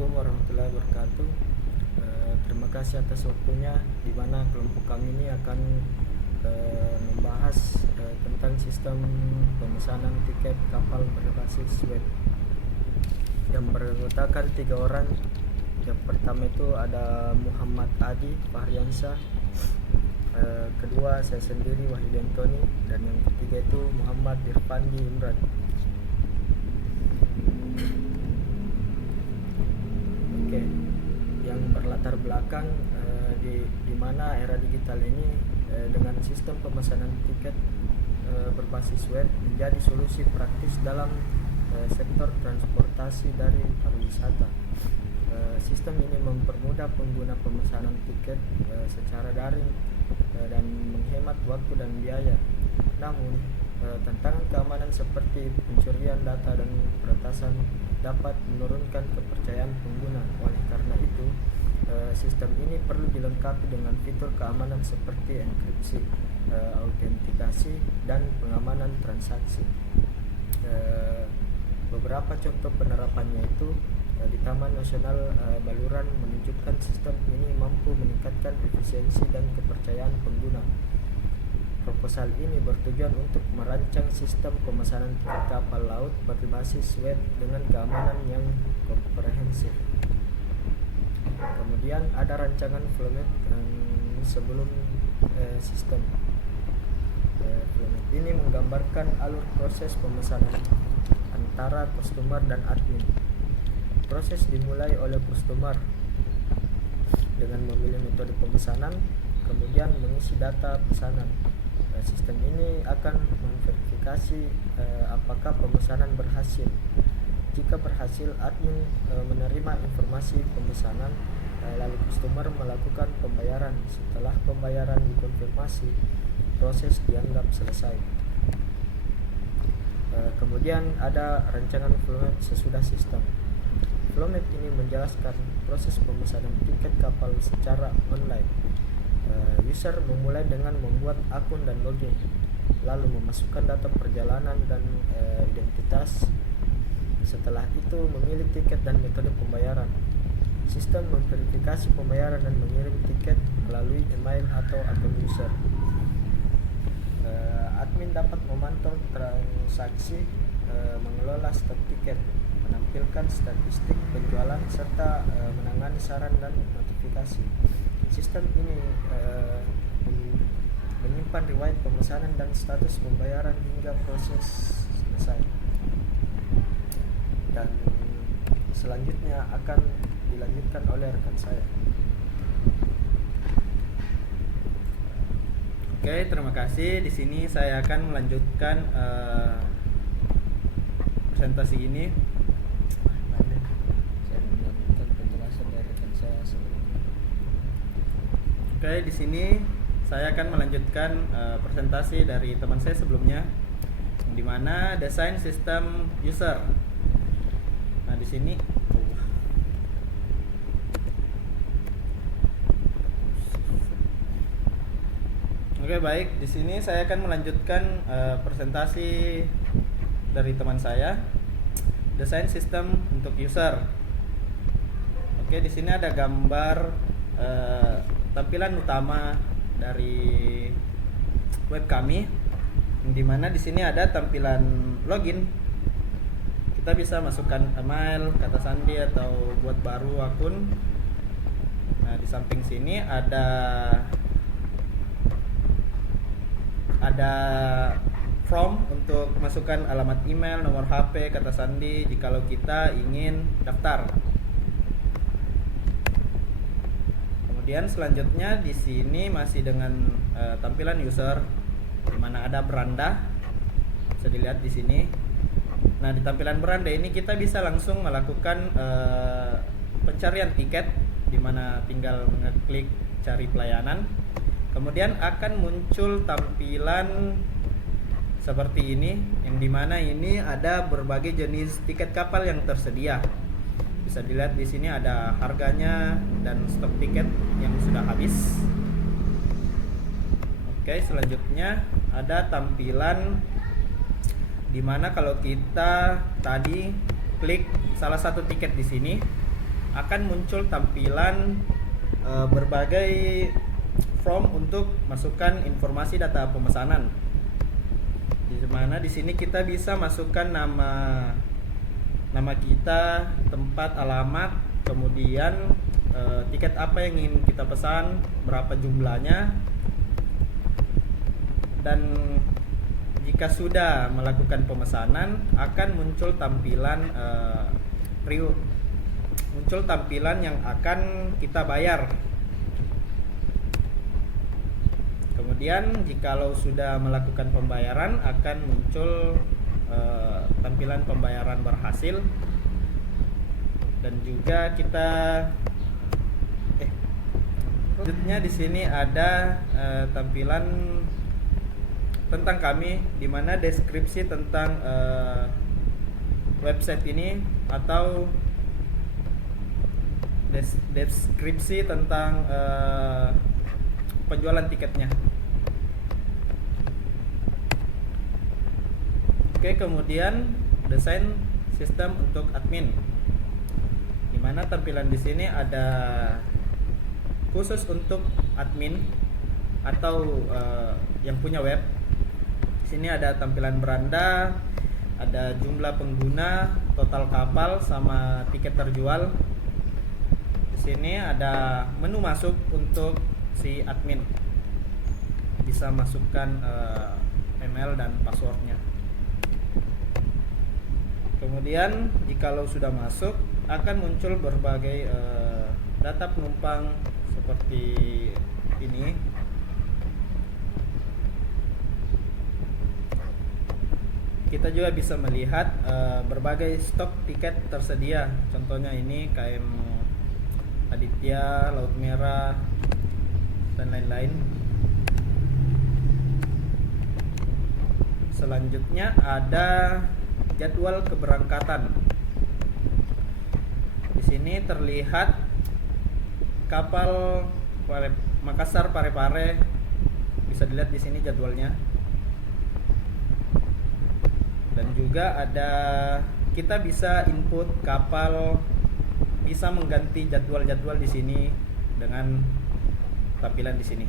Assalamualaikum warahmatullahi wabarakatuh. Terima kasih atas waktunya, di mana kelompok kami ini akan membahas tentang sistem pemesanan tiket kapal berbasis web yang beranggotakan 3 orang. Yang pertama itu ada Muhammad Adi Fahriansyah, kedua saya sendiri Wahid Antoni, dan yang ketiga itu Muhammad Irfandi Imran. Oke, yang berlatar belakang di mana era digital ini dengan sistem pemesanan tiket berbasis web menjadi solusi praktis dalam sektor transportasi dari pariwisata. Sistem ini mempermudah pengguna pemesanan tiket secara daring dan menghemat waktu dan biaya. Namun, tantangan keamanan seperti pencurian data dan peretasan dapat menurunkan kepercayaan pengguna. Oleh karena itu, sistem ini perlu dilengkapi dengan fitur keamanan seperti enkripsi, autentikasi, dan pengamanan transaksi. Beberapa contoh penerapannya itu di Taman Nasional Baluran menunjukkan sistem ini mampu meningkatkan efisiensi dan kepercayaan pengguna. Proposal ini bertujuan untuk merancang sistem pemesanan tiket kapal laut berbasis web dengan keamanan yang komprehensif. Kemudian ada rancangan flowmap sebelum sistem. Flowmap ini menggambarkan alur proses pemesanan antara customer dan admin. Proses dimulai oleh customer dengan memilih metode pemesanan, kemudian mengisi data pesanan. Sistem ini akan memverifikasi apakah pemesanan berhasil. Jika berhasil, admin menerima informasi pemesanan, lalu customer melakukan pembayaran. Setelah pembayaran dikonfirmasi, proses dianggap selesai. Kemudian ada rancangan flowmap sesudah sistem. Flowmap ini menjelaskan proses pemesanan tiket kapal secara online. User memulai dengan membuat akun dan login, lalu memasukkan data perjalanan dan identitas. Setelah itu memilih tiket dan metode pembayaran. Sistem memverifikasi pembayaran dan mengirim tiket melalui email atau akun user. Admin dapat memantau transaksi, mengelola stok tiket, menampilkan statistik penjualan, serta menangani saran dan notifikasi. Sistem ini menyimpan riwayat pemesanan dan status pembayaran hingga proses selesai. Dan selanjutnya akan dilanjutkan oleh rekan saya. Oke, terima kasih. Di sini saya akan melanjutkan presentasi ini. Saya melanjutkan penjelasan dari rekan saya sebelumnya. Oke, di sini saya akan melanjutkan presentasi dari teman saya sebelumnya, di mana desain sistem user. Nah, di sini Oke, baik. Di sini saya akan melanjutkan presentasi dari teman saya, desain sistem untuk user. Oke, di sini ada gambar tampilan utama dari web kami, di mana di sini ada tampilan login. Kita bisa masukkan email, kata sandi, atau buat baru akun. Nah, di samping sini ada form untuk masukkan alamat email, nomor HP, kata sandi jikalau kita ingin daftar. Kemudian selanjutnya di sini masih dengan tampilan user, di mana ada beranda, bisa dilihat di sini. Nah, di tampilan beranda ini kita bisa langsung melakukan pencarian tiket, di mana tinggal ngeklik cari pelayanan. Kemudian akan muncul tampilan seperti ini, yang dimana ini ada berbagai jenis tiket kapal yang tersedia. Bisa dilihat di sini ada harganya dan stok tiket yang sudah habis. Oke, selanjutnya ada tampilan dimana kalau kita tadi klik salah satu tiket di sini, akan muncul tampilan berbagai form untuk masukkan informasi data pemesanan. Di mana di sini kita bisa masukkan nama kita, tempat, alamat, kemudian tiket apa yang ingin kita pesan, berapa jumlahnya, dan jika sudah melakukan pemesanan akan muncul tampilan yang akan kita bayar. Kemudian jikalau sudah melakukan pembayaran akan muncul tampilan pembayaran berhasil, dan juga kita selanjutnya di sini ada tampilan tentang kami, di mana deskripsi tentang website ini atau deskripsi tentang penjualan tiketnya. Oke, kemudian desain sistem untuk admin, di mana tampilan di sini ada khusus untuk admin atau yang punya web. Di sini ada tampilan beranda, ada jumlah pengguna, total kapal, sama tiket terjual. Di sini ada menu masuk untuk si admin, bisa masukkan email dan passwordnya. Kemudian jikalau sudah masuk akan muncul berbagai data penumpang seperti ini. Kita juga bisa melihat berbagai stok tiket tersedia. Contohnya ini KM Aditya, Laut Merah, dan lain-lain. Selanjutnya ada jadwal keberangkatan. Di sini terlihat kapal Makassar Parepare, bisa dilihat di sini jadwalnya. Dan juga ada, kita bisa input kapal, bisa mengganti jadwal-jadwal di sini dengan tampilan di sini.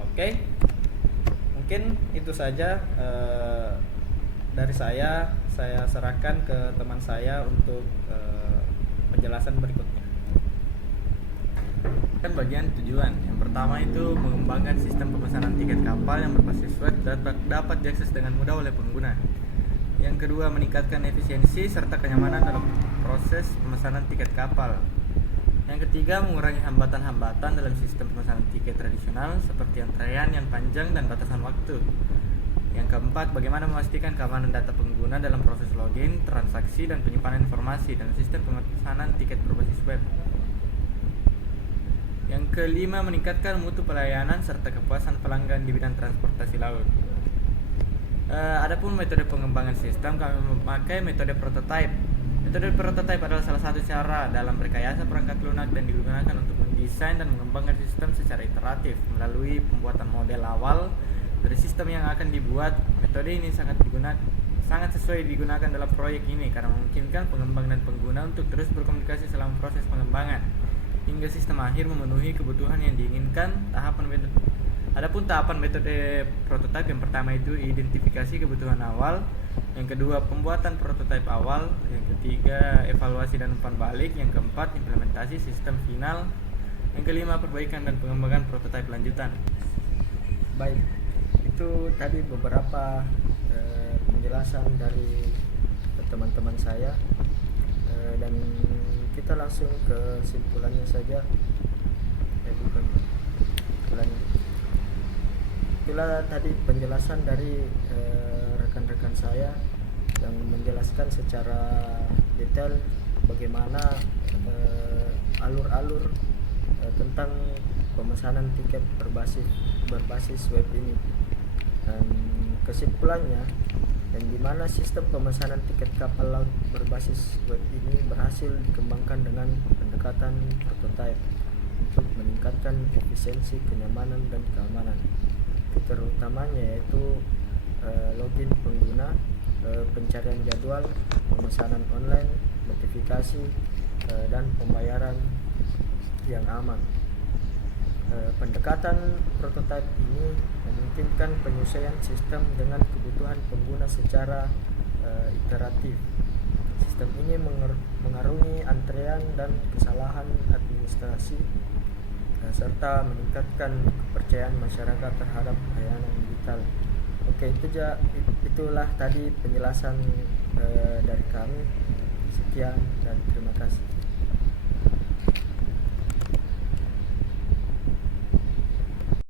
Oke, mungkin itu saja dari saya serahkan ke teman saya untuk penjelasan berikutnya. Kan bagian tujuan. Yang pertama itu mengembangkan sistem pemesanan tiket kapal yang berbasis web dapat diakses dengan mudah oleh pengguna. Yang kedua, meningkatkan efisiensi serta kenyamanan dalam proses pemesanan tiket kapal. Yang ketiga, mengurangi hambatan-hambatan dalam sistem pemesanan tiket tradisional seperti antrean yang panjang dan batasan waktu. Yang keempat, bagaimana memastikan keamanan data pengguna dalam proses login, transaksi, dan penyimpanan informasi dalam sistem pemesanan tiket berbasis web. Yang kelima, meningkatkan mutu pelayanan serta kepuasan pelanggan di bidang transportasi laut. Adapun metode pengembangan sistem, kami memakai metode prototype. Metode prototype adalah salah satu cara dalam rekayasa perangkat lunak dan digunakan untuk mendesain dan mengembangkan sistem secara iteratif melalui pembuatan model awal dari sistem yang akan dibuat. Metode ini sangat sesuai digunakan dalam proyek ini karena memungkinkan pengembang dan pengguna untuk terus berkomunikasi selama proses pengembangan hingga sistem akhir memenuhi kebutuhan yang diinginkan. Adapun tahapan metode prototipe, yang pertama itu identifikasi kebutuhan awal, yang kedua pembuatan prototipe awal, yang ketiga evaluasi dan umpan balik, yang keempat implementasi sistem final, yang kelima perbaikan dan pengembangan prototipe lanjutan. Baik, itu tadi beberapa penjelasan dari teman-teman saya, dan kita langsung ke kesimpulannya saja. Itulah tadi penjelasan dari rekan-rekan saya yang menjelaskan secara detail bagaimana alur-alur tentang pemesanan tiket berbasis web ini. Dan kesimpulannya, yang dimana sistem pemesanan tiket kapal laut berbasis web ini berhasil dikembangkan dengan pendekatan prototype untuk meningkatkan efisiensi, kenyamanan, dan keamanan. Fitur utamanya yaitu login pengguna, pencarian jadwal, pemesanan online, notifikasi, dan pembayaran yang aman. Pendekatan prototipe ini memungkinkan penyesuaian sistem dengan kebutuhan pengguna secara iteratif. Sistem ini mengarungi antrean dan kesalahan administrasi serta meningkatkan kepercayaan masyarakat terhadap layanan digital. Oke, itulah tadi penjelasan dari kami. Sekian dan terima kasih.